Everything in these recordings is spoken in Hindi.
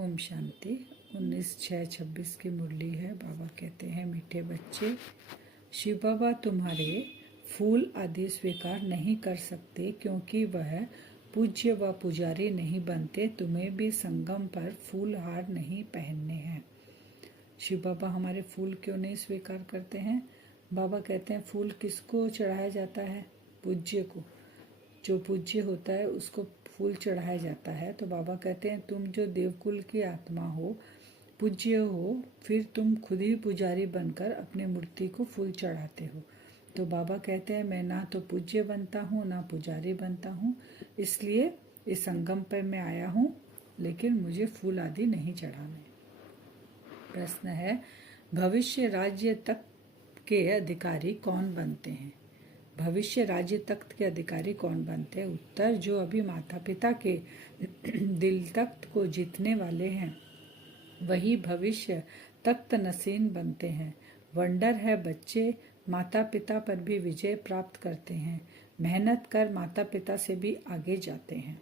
ओम शांति। 19/6/26 की मुरली है। बाबा कहते हैं, मीठे बच्चे, शिव बाबा तुम्हारे फूल आदि स्वीकार नहीं कर सकते क्योंकि वह पूज्य व पुजारी नहीं बनते। तुम्हें भी संगम पर फूल हार नहीं पहनने हैं। शिव बाबा हमारे फूल क्यों नहीं स्वीकार करते हैं? बाबा कहते हैं, फूल किसको चढ़ाया जाता है? पूज्य को। जो पूज्य होता है उसको फूल चढ़ाया जाता है। तो बाबा कहते हैं, तुम जो देवकुल की आत्मा हो, पूज्य हो, फिर तुम खुद ही पुजारी बनकर अपने मूर्ति को फूल चढ़ाते हो। तो बाबा कहते हैं, मैं ना तो पूज्य बनता हूँ ना पुजारी बनता हूँ, इसलिए इस संगम पर मैं आया हूँ, लेकिन मुझे फूल आदि नहीं चढ़ाने। प्रश्न है, भविष्य राज्य तक के अधिकारी कौन बनते हैं? भविष्य राज्य तख्त के अधिकारी कौन बनते हैं? उत्तर, जो अभी माता पिता के दिल तख्त को जीतने वाले हैं वही भविष्य तख्त नसीन बनते हैं। वंडर है, बच्चे माता पिता पर भी विजय प्राप्त करते हैं, मेहनत कर माता पिता से भी आगे जाते हैं।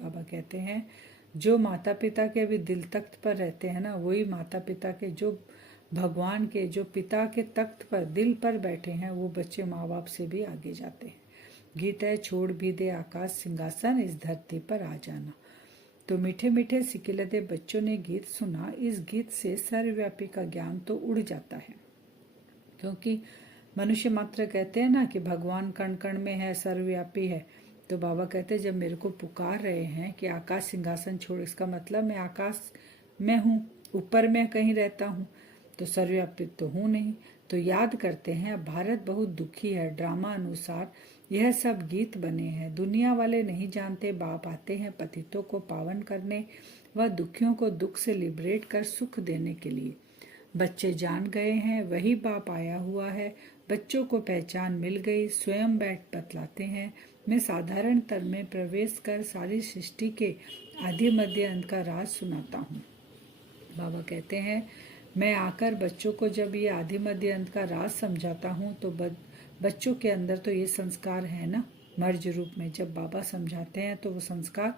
बाबा कहते हैं, जो माता पिता के भी दिल तख्त पर रहते हैं ना, वही माता पिता के, जो भगवान के, जो पिता के तख्त पर दिल पर बैठे हैं, वो बच्चे माँ बाप से भी आगे जाते हैं। गीत है, छोड़ भी दे आकाश सिंहासन, इस धरती पर आ जाना। तो मीठे मीठे सिकिलदे बच्चों ने गीत सुना। इस गीत से सर्वव्यापी का ज्ञान तो उड़ जाता है, क्योंकि मनुष्य मात्र कहते हैं ना कि भगवान कण कण में है, सर्वव्यापी है। तो बाबा कहते हैं, जब मेरे को पुकार रहे हैं कि आकाश सिंहासन छोड़, इसका मतलब मैं आकाश में हूँ, ऊपर में कहीं रहता हूँ, तो सर्वव्यापी तो हूँ नहीं। तो याद करते हैं, अब भारत बहुत दुखी है, ड्रामा अनुसार यह सब गीत बने हैं। दुनिया वाले नहीं जानते, बाप आते हैं पतितों को पावन करने व दुखियों को दुख से लिबरेट कर सुख देने के लिए। बच्चे जान गए हैं, वही बाप आया हुआ है। बच्चों को पहचान मिल गई, स्वयं बैठ बतलाते हैं। मैं साधारण तल में प्रवेश कर सारी सृष्टि के आदि मध्य अंत का राज सुनाता हूँ। बाबा कहते हैं, मैं आकर बच्चों को जब ये आदि मध्य अंत का राज समझाता हूँ, तो बच्चों के अंदर तो ये संस्कार है ना, मर्ज रूप में। जब बाबा समझाते हैं तो वो संस्कार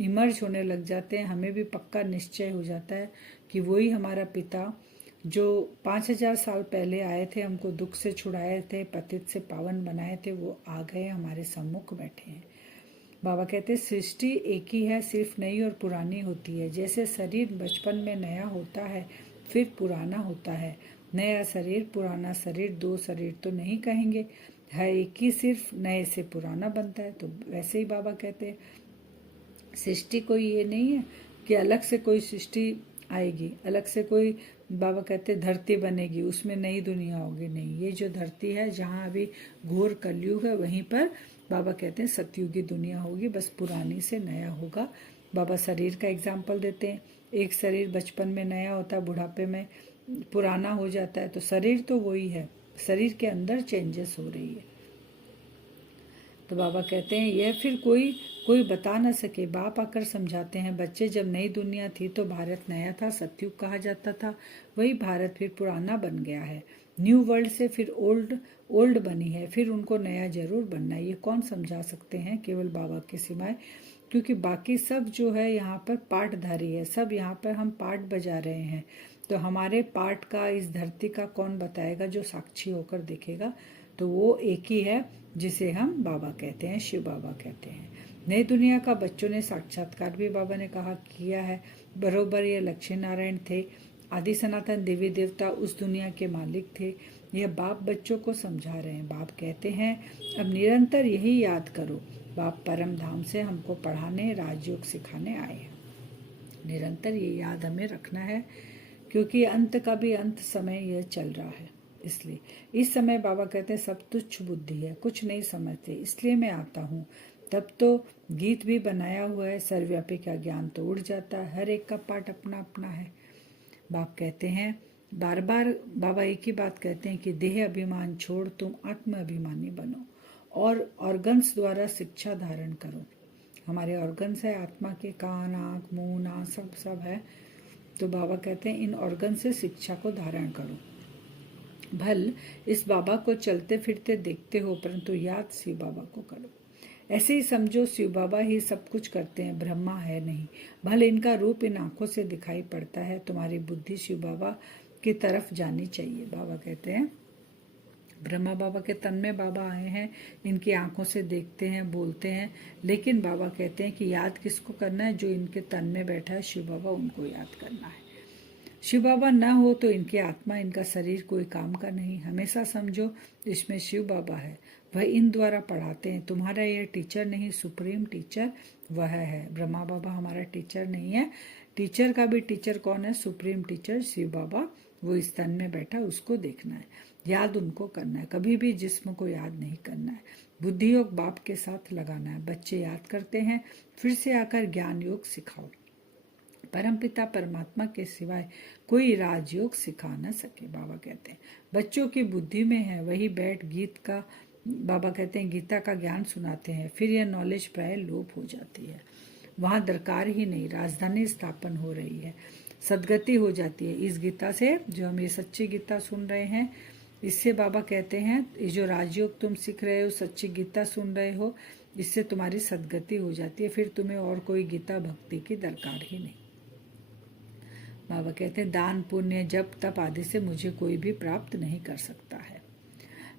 इमर्ज होने लग जाते हैं। हमें भी पक्का निश्चय हो जाता है कि वही हमारा पिता जो 5000 साल पहले आए थे, हमको दुख से छुड़ाए थे, पतित से पावन बनाए थे, वो आ गए, हमारे सम्मुख बैठे हैं। बाबा कहते हैं, सृष्टि एक ही है, सिर्फ नई और पुरानी होती है। जैसे शरीर बचपन में नया होता है, फिर पुराना होता है। नया शरीर, पुराना शरीर, दो शरीर तो नहीं कहेंगे, है एक ही, सिर्फ नए से पुराना बनता है। तो वैसे ही बाबा कहते हैं, सृष्टि कोई ये नहीं है कि अलग से कोई सृष्टि आएगी, अलग से कोई, बाबा कहते धरती बनेगी, उसमें नई दुनिया होगी। नहीं, ये जो धरती है, जहाँ अभी घोर कलयुग है, वहीं पर बाबा कहते हैं सतयुगी दुनिया होगी, बस पुरानी से नया होगा। बाबा शरीर का एग्जाम्पल देते हैं, एक शरीर बचपन में नया होता है, बुढ़ापे में पुराना हो जाता है। तो शरीर तो वही है, शरीर के अंदर चेंजेस हो रही है। तो बाबा कहते हैं, यह फिर कोई बता न सके। बाप आकर समझाते हैं, बच्चे, जब नई दुनिया थी तो भारत नया था, सतयुग कहा जाता था, वही भारत फिर पुराना बन गया है। न्यू वर्ल्ड से फिर ओल्ड बनी है, फिर उनको नया जरूर बनना है। ये कौन समझा सकते हैं? केवल बाबा के सिवाय, क्योंकि बाकी सब जो है यहाँ पर पार्टधारी है, सब यहाँ पर हम पार्ट बजा रहे हैं। तो हमारे पार्ट का इस धरती का कौन बताएगा? जो साक्षी होकर देखेगा। तो वो एक ही है जिसे हम बाबा कहते हैं, शिव बाबा कहते हैं। नई दुनिया का बच्चों ने साक्षात्कार भी बाबा ने कहा किया है। बरोबर ये लक्ष्मी नारायण थे, आदि सनातन देवी देवता उस दुनिया के मालिक थे। यह बाप बच्चों को समझा रहे हैं। बाप कहते हैं, अब निरंतर यही याद करो, बाप परम धाम से हमको पढ़ाने, राजयोग सिखाने आए हैं। निरंतर ये याद हमें रखना है, क्योंकि अंत का भी अंत समय यह चल रहा है। इसलिए इस समय बाबा कहते हैं, सब तुच्छ बुद्धि है, कुछ नहीं समझते, इसलिए मैं आता हूँ। तब तो गीत भी बनाया हुआ है, सर्वव्यापी का ज्ञान तो उड़ जाता है, हर एक का पाठ अपना अपना है। बाप कहते हैं, बार बार बाबा एक ही बात कहते हैं कि देह अभिमान छोड़ तुम आत्म अभिमानी बनो और ऑर्गन्स द्वारा शिक्षा धारण करो। हमारे ऑर्गन्स है आत्मा के, कान, आँख, मुंह, नाक, सब है। तो बाबा कहते हैं, इन ऑर्गन से शिक्षा को धारण करो। भल इस बाबा को चलते फिरते देखते हो, परंतु याद शिव बाबा को करो। ऐसे ही समझो शिव बाबा ही सब कुछ करते हैं, ब्रह्मा है नहीं। भले इनका रूप इन आंखों से दिखाई पड़ता है, तुम्हारी बुद्धि शिव बाबा की तरफ जानी चाहिए। बाबा कहते हैं ब्रह्मा बाबा के तन में बाबा आए हैं, इनकी आंखों से देखते हैं, बोलते हैं, लेकिन बाबा कहते हैं कि याद किसको करना है? जो इनके तन में बैठा है शिव बाबा, उनको याद करना है। शिव बाबा न हो तो इनकी आत्मा, इनका शरीर कोई काम का नहीं। हमेशा समझो इसमें शिव बाबा है, वह इन द्वारा पढ़ाते हैं। तुम्हारा यह टीचर नहीं, सुप्रीम टीचर वह है। ब्रह्मा बाबा हमारा टीचर नहीं है, टीचर का भी टीचर कौन है? सुप्रीम टीचर शिव बाबा। वो इस तन में बैठा, उसको देखना है, याद उनको करना है, कभी भी जिस्म को याद नहीं करना है। बुद्धि योग बाप के साथ लगाना है। बच्चे याद करते हैं, फिर से आकर ज्ञान योग सिखाओ। परमपिता परमात्मा के सिवाय कोई राजयोग सिखा न सके। बाबा कहते हैं बच्चों की बुद्धि में है, वही बैठ गीत का, बाबा कहते हैं गीता का ज्ञान सुनाते हैं। फिर यह नॉलेज प्राय लोप हो जाती है, वहाँ दरकार ही नहीं, राजधानी स्थापन हो रही है, सदगति हो जाती है। इस गीता से, जो हम ये सच्ची गीता सुन रहे हैं, इससे बाबा कहते हैं ये जो राजयोग तुम सीख रहे हो, सच्ची गीता सुन रहे हो, इससे तुम्हारी सदगति हो जाती है। फिर तुम्हें और कोई गीता भक्ति की दरकार ही नहीं। बाबा कहते हैं दान पुण्य जप तप आदि से मुझे कोई भी प्राप्त नहीं कर सकता है।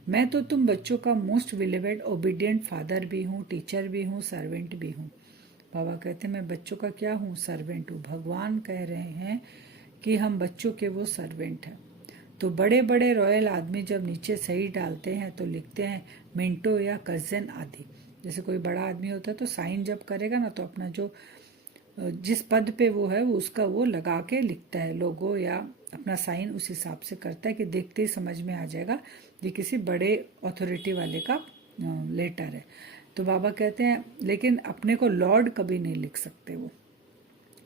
मैं तो तुम बच्चों का मोस्ट विलेवेड ओबीडियंट फादर भी हूँ, टीचर भी हूँ, सर्वेंट भी हूँ। बाबा कहते हैं मैं बच्चों का क्या हूँ? सर्वेंट हूँ। भगवान कह रहे हैं कि हम बच्चों के वो सर्वेंट हैं। तो बड़े बड़े रॉयल आदमी जब नीचे सही डालते हैं तो लिखते हैं मिंटो या कजन आदि। जैसे कोई बड़ा आदमी होता है तो साइन जब करेगा ना, तो अपना जो जिस पद पे वो है वो उसका वो लगा के लिखता है, लोगो या अपना साइन उस हिसाब से करता है कि देखते ही समझ में आ जाएगा ये किसी बड़े अथॉरिटी वाले का लेटर है। तो बाबा कहते हैं लेकिन अपने को लॉर्ड कभी नहीं लिख सकते वो।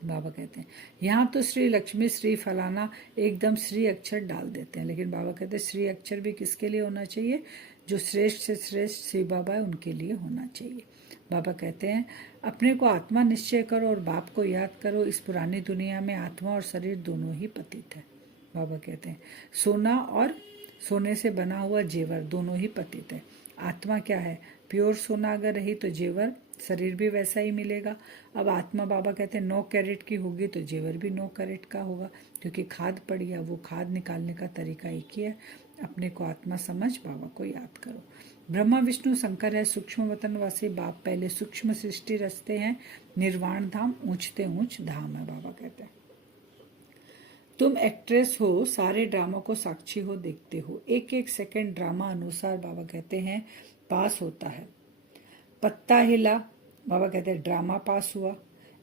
बाबा कहते हैं यहाँ तो श्री लक्ष्मी श्री फलाना एकदम श्री अक्षर डाल देते हैं, लेकिन बाबा कहते हैं श्री अक्षर भी किसके लिए होना चाहिए? जो श्रेष्ठ से श्रेष्ठ श्री बाबा है उनके लिए होना चाहिए। बाबा कहते हैं अपने को आत्मा निश्चय करो और बाप को याद करो। इस पुरानी दुनिया में आत्मा और शरीर दोनों ही पतित है। बाबा कहते हैं सोना और सोने से बना हुआ जेवर दोनों ही पतित है। आत्मा क्या है? प्योर सोना अगर रही तो जेवर शरीर भी वैसा ही मिलेगा। अब आत्मा बाबा कहते हैं 9 कैरेट की होगी तो जेवर भी 9 कैरेट का होगा, क्योंकि खाद पड़ी है। वो खाद निकालने का तरीका एक ही है, अपने को आत्मा समझ बाबा को याद करो। ब्रह्मा विष्णु शंकर है सूक्ष्म वतनवासी बाप, पहले सूक्ष्म सृष्टि रचते हैं, निर्वाण धाम ऊंचते ऊंच धाम है। बाबा कहते हैं तुम एक्ट्रेस हो, सारे ड्रामा को साक्षी हो, देखते हो। एक एक सेकंड ड्रामा अनुसार बाबा कहते हैं पास होता है। पत्ता हिला, बाबा कहते हैं ड्रामा पास हुआ।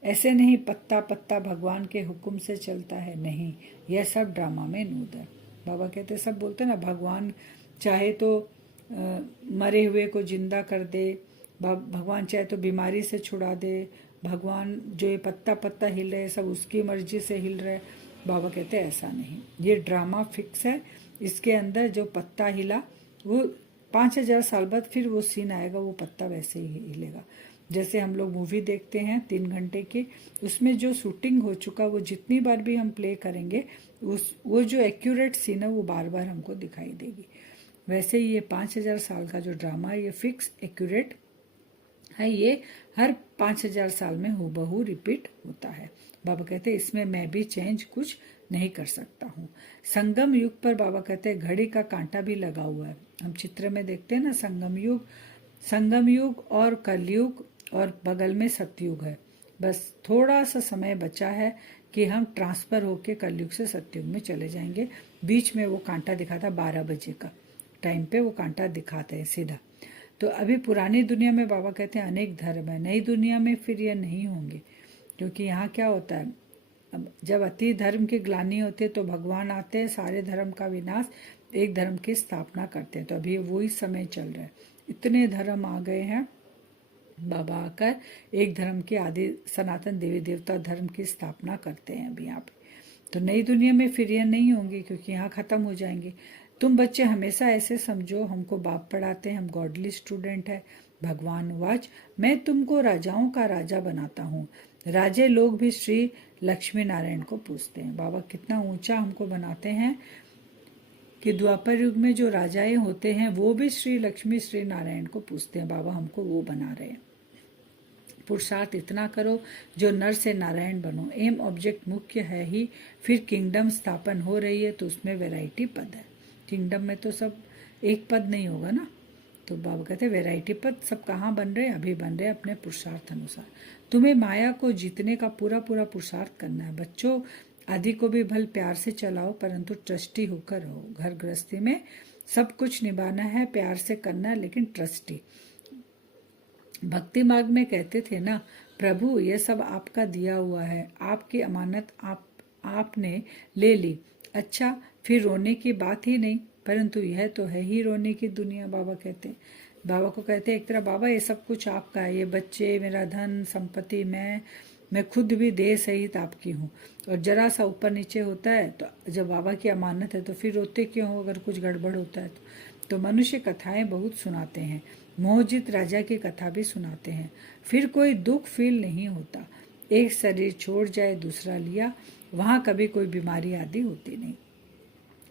ऐसे नहीं पत्ता पत्ता भगवान के हुक्म से चलता है, नहीं, यह सब ड्रामा में नूद है। बाबा कहते हैं सब बोलते हैं ना भगवान चाहे तो मरे हुए को जिंदा कर दे, भगवान चाहे तो बीमारी से छुड़ा दे, भगवान जो ये पत्ता पत्ता हिल रहे सब उसकी मर्जी से हिल रहे। बाबा कहते हैं ऐसा नहीं, ये ड्रामा फिक्स है। इसके अंदर जो पत्ता हिला वो 5000 साल बाद फिर वो सीन आएगा, वो पत्ता वैसे ही हिलेगा। जैसे हम लोग मूवी देखते हैं 3 घंटे की, उसमें जो शूटिंग हो चुका वो जितनी बार भी हम प्ले करेंगे वो जो एक्यूरेट सीन है वो बार बार हमको दिखाई देगी। वैसे ही ये 5000 साल का जो ड्रामा है ये फिक्स एक्यूरेट है, ये हर 5000 साल में हूबहू रिपीट होता है। बाबा कहते हैं इसमें मैं भी चेंज कुछ नहीं कर सकता हूँ। संगम युग पर बाबा कहते हैं घड़ी का कांटा भी लगा हुआ है। हम चित्र में देखते हैं ना संगम युग और कलयुग और बगल में सतयुग है। बस थोड़ा सा समय बचा है कि हम ट्रांसफर होके कलयुग से सतयुग में चले जाएंगे। बीच में वो कांटा दिखाता 12 बजे का टाइम पे वो कांटा दिखाते हैं सीधा। तो अभी पुरानी दुनिया में बाबा कहते हैं अनेक धर्म है, नई दुनिया में फिर ये नहीं होंगे, क्योंकि यहाँ क्या होता है जब अति धर्म की ग्लानि होती है तो भगवान आते हैं, सारे धर्म का विनाश, एक धर्म की स्थापना करते हैं। तो अभी वही समय चल रहा है, इतने धर्म आ गए हैं, बाबा आकर एक धर्म की आदि सनातन देवी देवता धर्म की स्थापना करते हैं अभी यहाँ पे। तो नई दुनिया में फिर ये नहीं होंगी, क्योंकि यहाँ खत्म हो जाएंगे। तुम बच्चे हमेशा ऐसे समझो हमको बाप पढ़ाते हैं, हम गॉडली स्टूडेंट है। भगवान वाच मैं तुमको राजाओं का राजा बनाता हूँ। राजे लोग भी श्री लक्ष्मी नारायण को पूछते हैं। बाबा कितना ऊंचा हमको बनाते हैं कि द्वापर युग में जो राजाएं होते हैं वो भी श्री लक्ष्मी श्री नारायण को पूछते हैं। बाबा हमको वो बना रहे हैं। पुरुषार्थ इतना करो जो नर से नारायण बनो। एम ऑब्जेक्ट मुख्य है ही, फिर किंगडम स्थापन हो रही है तो उसमें वैरायटी पद है। किंगडम में तो सब एक पद नहीं होगा ना, तो बाबा कहते हैं वैरायटी पद सब कहाँ बन रहे हैं, अभी बन रहे हैं अपने पुरुषार्थ अनुसार। तुम्हें माया को जीतने का पूरा पूरा पुरुषार्थ करना है। बच्चों आदि को भी भल प्यार से चलाओ, परंतु ट्रस्टी होकर रहो। घर गृहस्थी में सब कुछ निभाना है, प्यार से करना है, लेकिन ट्रस्टी। भक्ति मार्ग में कहते थे ना, प्रभु ये सब आपका दिया हुआ है, आपकी अमानत आपने ले ली। अच्छा, फिर रोने की बात ही नहीं, परंतु यह तो है ही रोने की दुनिया। बाबा कहते हैं, बाबा को कहते हैं एक तरह बाबा ये सब कुछ आपका है, ये बच्चे, मेरा धन संपत्ति, मैं खुद भी देह सहित आपकी हूँ। और जरा सा ऊपर नीचे होता है तो जब बाबा की अमानत है तो फिर रोते क्यों हो अगर कुछ गड़बड़ होता है तो मनुष्य कथाएं बहुत सुनाते हैं, मोहजित राजा की कथा भी सुनाते हैं, फिर कोई दुख फील नहीं होता। एक शरीर छोड़ जाए दूसरा लिया, वहाँ कभी कोई बीमारी आदि होती नहीं।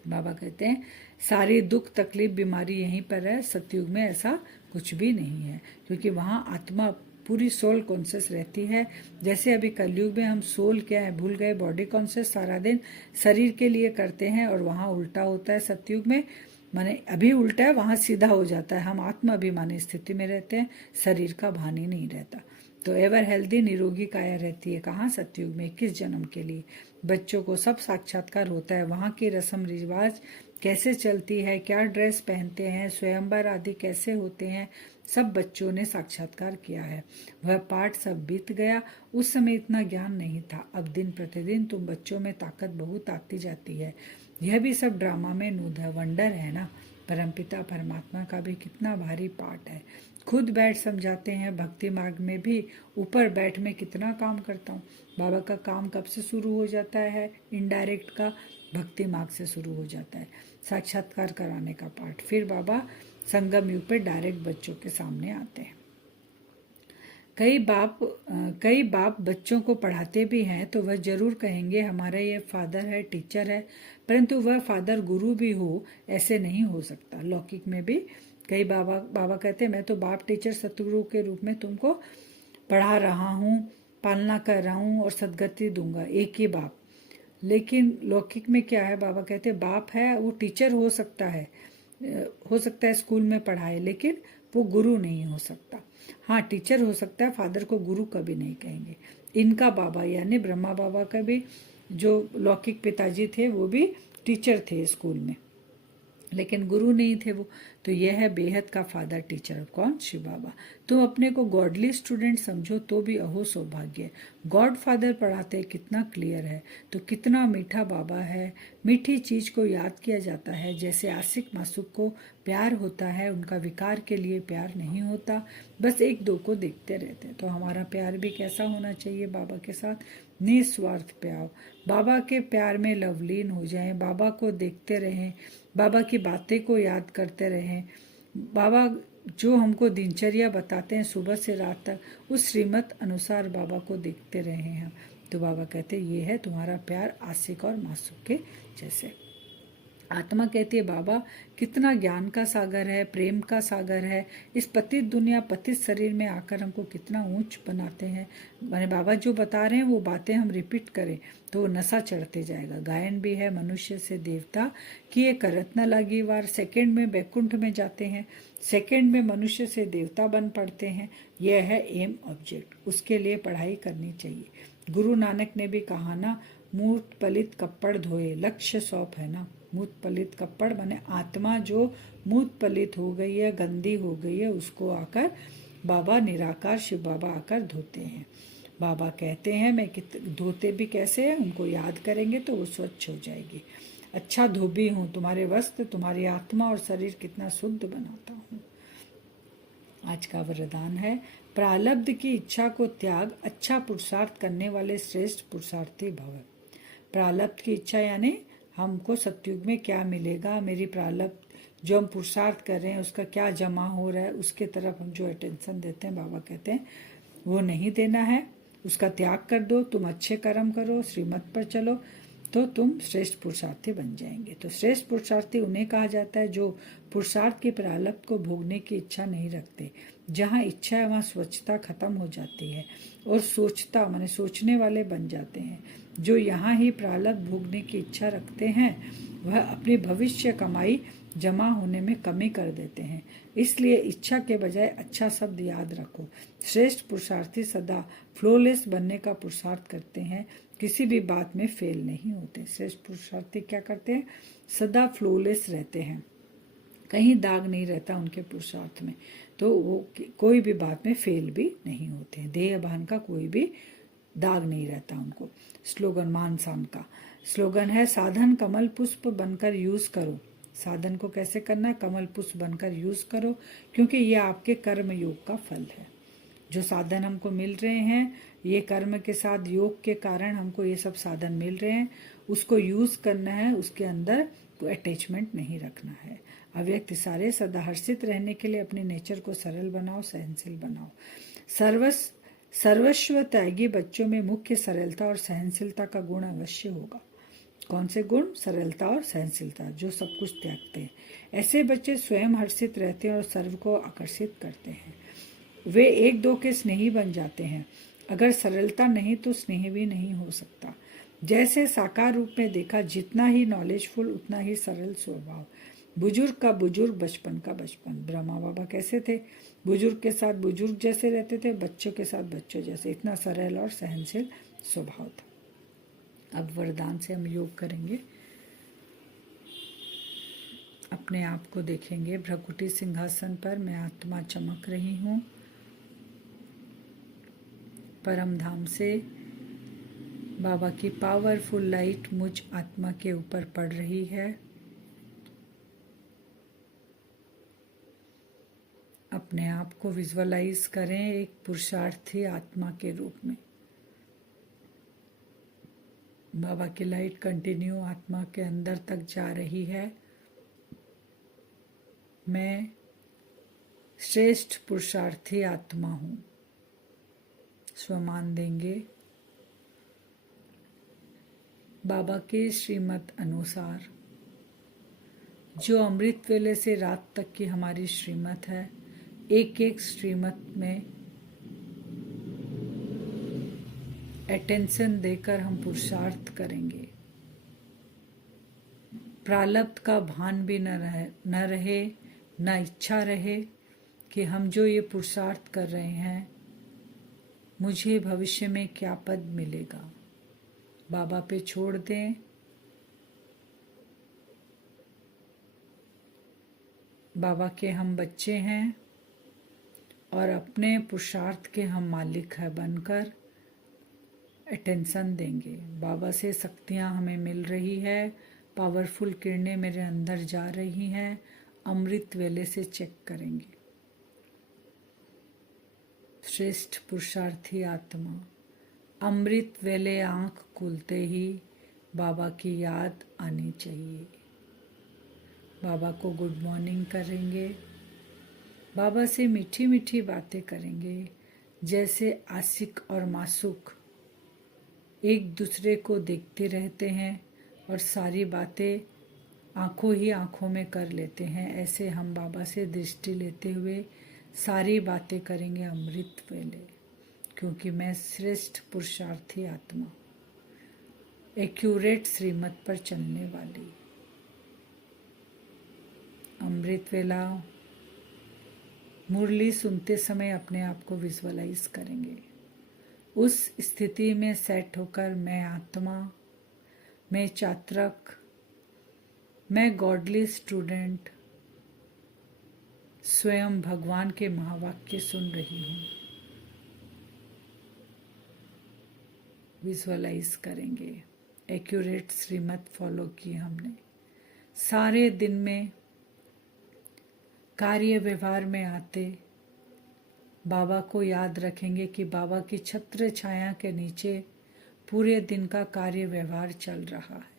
बाबा कहते हैं सारी दुख तकलीफ बीमारी यहीं पर है, सतयुग में ऐसा कुछ भी नहीं है, क्योंकि वहाँ आत्मा पूरी सोल कॉन्शियस रहती है। जैसे अभी कलयुग में हम सोल क्या है भूल गए, बॉडी कॉन्शियस सारा दिन शरीर के लिए करते हैं, और वहाँ उल्टा होता है सतयुग में, माने अभी उल्टा है, वहाँ सीधा हो जाता है। हम आत्मा अभिमानी स्थिति में रहते हैं, शरीर का भान ही नहीं रहता। तो एवर हेल्दी निरोगी काया रहती है कहाँ, सतयुग में 21 जन्म के लिए। बच्चों को सब साक्षात्कार होता है, वहाँ की रस्म रिवाज कैसे चलती है, क्या ड्रेस पहनते हैं, स्वयंवर आदि कैसे होते हैं, सब बच्चों ने साक्षात्कार किया है। वह पाठ सब बीत गया, उस समय इतना ज्ञान नहीं था। अब दिन प्रतिदिन तुम बच्चों में ताकत बहुत आती जाती है। यह भी सब ड्रामा में नूद है, वंडर है ना। परमपिता परमात्मा का भी कितना भारी पाठ है, खुद बैठ समझाते हैं। भक्ति मार्ग में भी ऊपर बैठ में कितना काम करता हूँ। बाबा का काम कब से शुरू हो जाता है, इनडायरेक्ट का भक्ति मार्ग से शुरू हो जाता है, साक्षात्कार कराने का पाठ। फिर बाबा संगम युग पे डायरेक्ट बच्चों के सामने आते हैं। कई बाप बच्चों को पढ़ाते भी हैं तो वह जरूर कहेंगे हमारा ये फादर है, टीचर है, परंतु वह फादर गुरु भी हो ऐसे नहीं हो सकता। लौकिक में भी कई बाबा कहते हैं मैं तो बाप टीचर सतगुरु के रूप में तुमको पढ़ा रहा हूँ, पालना कर रहा हूँ और सदगति दूंगा, एक ही बाप। लेकिन लौकिक में क्या है, बाबा कहते हैं बाप है वो टीचर हो सकता है स्कूल में पढ़ाए, लेकिन वो गुरु नहीं हो सकता। हाँ टीचर हो सकता है, फादर को गुरु कभी नहीं कहेंगे। इनका बाबा यानी ब्रह्मा बाबा का भी जो लौकिक पिताजी थे वो भी टीचर थे स्कूल में, लेकिन गुरु नहीं थे वो। तो यह है बेहद का फादर टीचर, कौन, शिव बाबा। तुम अपने को गॉडली स्टूडेंट समझो तो भी अहो सौभाग्य। गॉड फादर पढ़ाते कितना क्लियर है, तो कितना मीठा बाबा है। मीठी चीज को याद किया जाता है, जैसे आशिक मासूक को प्यार होता है, उनका विकार के लिए प्यार नहीं होता, बस एक दो को देखते रहते हैं। तो हमारा प्यार भी कैसा होना चाहिए बाबा के साथ, निस्वार्थ प्यार। बाबा के प्यार में लवलीन हो जाएं, बाबा को देखते रहें, बाबा की बातें को याद करते रहें। बाबा जो हमको दिनचर्या बताते हैं सुबह से रात तक, उस श्रीमत अनुसार बाबा को देखते रहे हैं। तो बाबा कहते हैं ये है तुम्हारा प्यार आशिक और मासूक के जैसे। आत्मा कहती है बाबा कितना ज्ञान का सागर है, प्रेम का सागर है, इस पतित दुनिया पतित शरीर में आकर हमको कितना ऊंच बनाते हैं। मैंने बाबा जो बता रहे हैं वो बातें हम रिपीट करें तो नशा चढ़ते जाएगा। गायन भी है मनुष्य से देवता किए करत न लगी वार, सेकंड में बैकुंठ में जाते हैं, सेकंड में मनुष्य से देवता बन पड़ते हैं। यह है एम ऑब्जेक्ट, उसके लिए पढ़ाई करनी चाहिए। गुरु नानक ने भी कहा ना, मूर्त पलित कप्पड़ धोए, लक्ष्य सौंप है ना। मूत पलित कप्पड़ माने आत्मा जो मूत पलित हो गई है, गंदी हो गई है, उसको आकर बाबा निराकार शिव बाबा आकर धोते हैं। बाबा कहते हैं मैं धोते भी कैसे हैं, उनको याद करेंगे तो वो स्वच्छ हो जाएगी। अच्छा धोबी हूँ, तुम्हारे वस्त्र तुम्हारी आत्मा और शरीर कितना शुद्ध बनाता हूँ। आज का वरदान है प्रारब्ध की इच्छा को त्याग, अच्छा पुरुषार्थ करने वाले श्रेष्ठ पुरुषार्थी भव। प्रारब्ध की इच्छा यानी हमको सतयुग में क्या मिलेगा, मेरी प्रारब्ध जो हम पुरुषार्थ कर रहे हैं उसका क्या जमा हो रहा है, उसके तरफ हम जो अटेंशन देते हैं, बाबा कहते हैं वो नहीं देना है, उसका त्याग कर दो। तुम अच्छे कर्म करो, श्रीमत पर चलो, तो तुम श्रेष्ठ पुरुषार्थी बन जाएंगे। तो श्रेष्ठ पुरुषार्थी उन्हें कहा जाता है जो पुरुषार्थ के प्रारब्ध को भोगने की इच्छा नहीं रखते। जहाँ इच्छा है वहाँ स्वच्छता खत्म हो जाती है और सोचता माने सोचने वाले बन जाते हैं। जो यहाँ ही प्रारब्ध भोगने की इच्छा रखते हैं वह अपनी भविष्य कमाई जमा होने में कमी कर देते हैं। इसलिए इच्छा के बजाय अच्छा शब्द याद रखो। श्रेष्ठ पुरुषार्थी सदा फ्लोलेस बनने का पुरुषार्थ करते हैं, किसी भी बात में फेल नहीं होते। श्रेष्ठ पुरुषार्थी क्या करते हैं? सदा फ्लोलेस रहते हैं, कहीं दाग नहीं रहता उनके पुरुषार्थ में, तो वो कोई भी बात में फेल भी नहीं होते हैं। देह भान का कोई भी दाग नहीं रहता उनको। स्लोगन मान शान का स्लोगन है, साधन कमल पुष्प बनकर यूज करो। साधन को कैसे करना है? कमल पुष्प बनकर यूज करो, क्योंकि ये आपके कर्म योग का फल है। जो साधन हमको मिल रहे हैं, ये कर्म के साथ योग के कारण हमको ये सब साधन मिल रहे हैं, उसको यूज करना है, उसके अंदर कोई अटैचमेंट नहीं रखना है। अव्यक्त सारे सदा हर्षित रहने के लिए अपने नेचर को सरल बनाओ, सहनशील बनाओ। सर्वस्व त्यागी बच्चों में मुख्य सरलता और सहनशीलता का गुण अवश्य होगा। कौन से गुण? सरलता और सहनशीलता, जो सब कुछ त्यागते हैं। ऐसे बच्चे स्वयं हर्षित रहते हैं और सर्व को आकर्षित करते हैं। वे एक दो के स्नेही बन जाते हैं। अगर सरलता नहीं तो स्नेह भी नहीं हो सकता। जैसे साकार रूप में देखा, जितना ही नॉलेजफुल उतना ही सरल स्वभाव। बुजुर्ग का बुजुर्ग, बचपन का बचपन। ब्रह्मा बाबा कैसे थे? बुजुर्ग के साथ बुजुर्ग जैसे रहते थे, बच्चों के साथ बच्चों जैसे। इतना सरल और सहनशील स्वभाव था। अब वरदान से हम योग करेंगे। अपने आप को देखेंगे भ्रकुटी सिंहासन पर। मैं आत्मा चमक रही हूँ। परम धाम से बाबा की पावरफुल लाइट मुझ आत्मा के ऊपर पड़ रही है। अपने आप को विजुअलाइज करें एक पुरुषार्थी आत्मा के रूप में। बाबा की लाइट कंटिन्यू आत्मा के अंदर तक जा रही है। मैं श्रेष्ठ पुरुषार्थी आत्मा हूँ। स्वमान देंगे। बाबा के श्रीमत अनुसार जो अमृत वेले से रात तक की हमारी श्रीमत है, एक एक श्रीमत में अटेंशन देकर हम पुरुषार्थ करेंगे। प्रारब्ध का भान भी न रहे, न इच्छा रहे कि हम जो ये पुरुषार्थ कर रहे हैं, मुझे भविष्य में क्या पद मिलेगा। बाबा पे छोड़ दें। बाबा के हम बच्चे हैं और अपने पुरुषार्थ के हम मालिक है बनकर अटेंशन देंगे। बाबा से शक्तियाँ हमें मिल रही है, पावरफुल किरणें मेरे अंदर जा रही हैं। अमृत वेले से चेक करेंगे। श्रेष्ठ पुरुषार्थी आत्मा, अमृत वेले आँख खुलते ही बाबा की याद आनी चाहिए। बाबा को गुड मॉर्निंग करेंगे। बाबा से मीठी मीठी बातें करेंगे, जैसे आशिक और मासूक एक दूसरे को देखते रहते हैं और सारी बातें आंखों ही आंखों में कर लेते हैं। ऐसे हम बाबा से दृष्टि लेते हुए सारी बातें करेंगे अमृत वेले, क्योंकि मैं श्रेष्ठ पुरुषार्थी आत्मा, एक्यूरेट श्रीमत पर चलने वाली। अमृत वेला मुरली सुनते समय अपने आप को विजुअलाइज करेंगे। उस स्थिति में सेट होकर मैं आत्मा, मैं चात्रक, मैं गॉडली स्टूडेंट स्वयं भगवान के महावाक्य सुन रही हूँ। विजुअलाइज करेंगे। एक्यूरेट श्रीमत फॉलो की हमने। सारे दिन में कार्य व्यवहार में आते बाबा को याद रखेंगे कि बाबा की छत्र छाया के नीचे पूरे दिन का कार्य व्यवहार चल रहा है।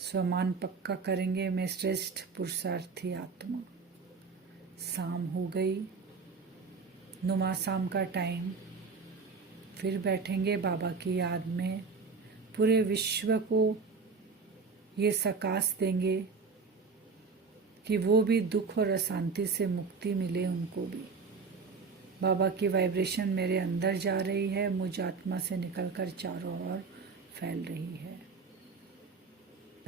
स्वमान पक्का करेंगे। मैं श्रेष्ठ पुरुषार्थी आत्मा। शाम हो गई, नुमा शाम का टाइम। फिर बैठेंगे बाबा की याद में, पूरे विश्व को ये सकाश देंगे कि वो भी दुख और अशांति से मुक्ति मिले उनको भी। बाबा की वाइब्रेशन मेरे अंदर जा रही है, मुझ आत्मा से निकलकर चारों ओर फैल रही है।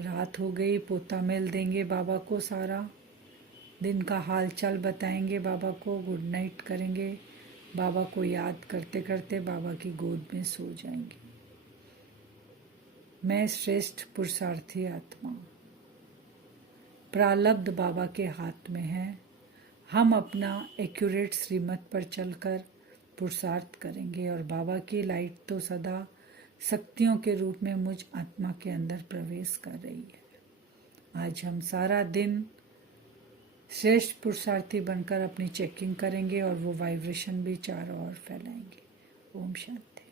रात हो गई, पोता मेल देंगे बाबा को, सारा दिन का हाल चाल बताएंगे बाबा को, गुड नाइट करेंगे, बाबा को याद करते करते बाबा की गोद में सो जाएंगे। मैं श्रेष्ठ पुरुषार्थी आत्मा, प्रारब्ध बाबा के हाथ में है। हम अपना एक्यूरेट श्रीमत पर चलकर पुरुषार्थ करेंगे और बाबा की लाइट तो सदा शक्तियों के रूप में मुझ आत्मा के अंदर प्रवेश कर रही है। आज हम सारा दिन श्रेष्ठ पुरुषार्थी बनकर अपनी चेकिंग करेंगे और वो वाइब्रेशन भी चारों ओर फैलाएंगे। ओम शांति।